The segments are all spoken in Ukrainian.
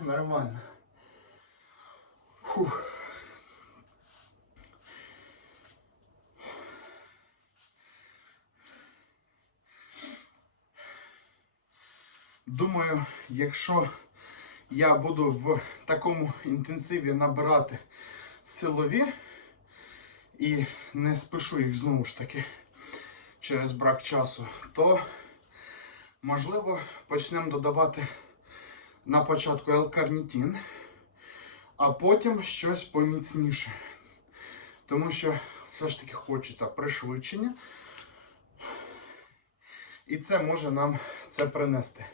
нормально. Фух. Думаю, якщо я буду в такому інтенсиві набирати силові і не спишу їх знову ж таки через брак часу, то можливо почнемо додавати на початку L-карнітин, а потім щось поміцніше. Тому що все ж таки хочеться пришвидшення. І це може нам це принести.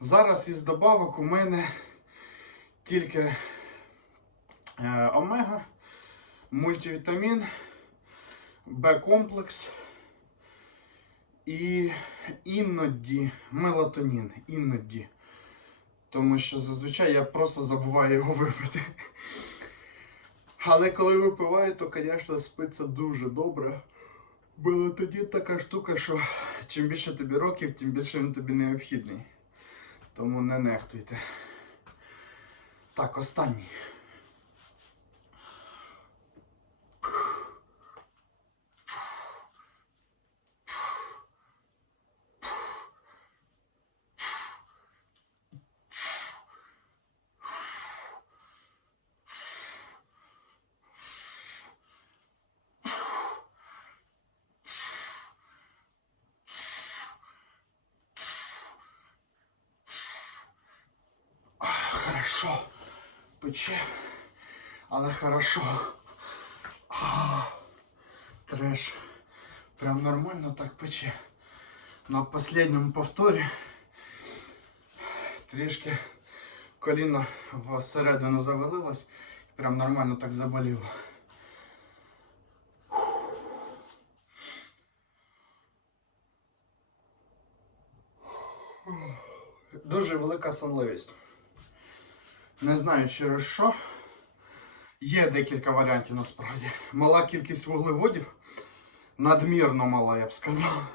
Зараз із добавок у мене тільки е, омега, мультивітамін, Б-комплекс і іноді мелатонін. Іноді. Тому що зазвичай я просто забуваю його випити. Але коли випиваю, то, звісно, спиться дуже добре. Мелатонін така штука, що чим більше тобі років, тим більше він тобі необхідний. Тому не нехтуйте. Так, останній. Хорошо. Пече. Але хорошо. А, треш. Прям нормально так пече. На останньому повторі трішки коліно всередину завалилось. Прям нормально так заболіло. Дуже велика сонливість. Не знаю через що. Є декілька варіантів насправді. Мала кількість вуглеводів. Надмірно мала, я б сказав.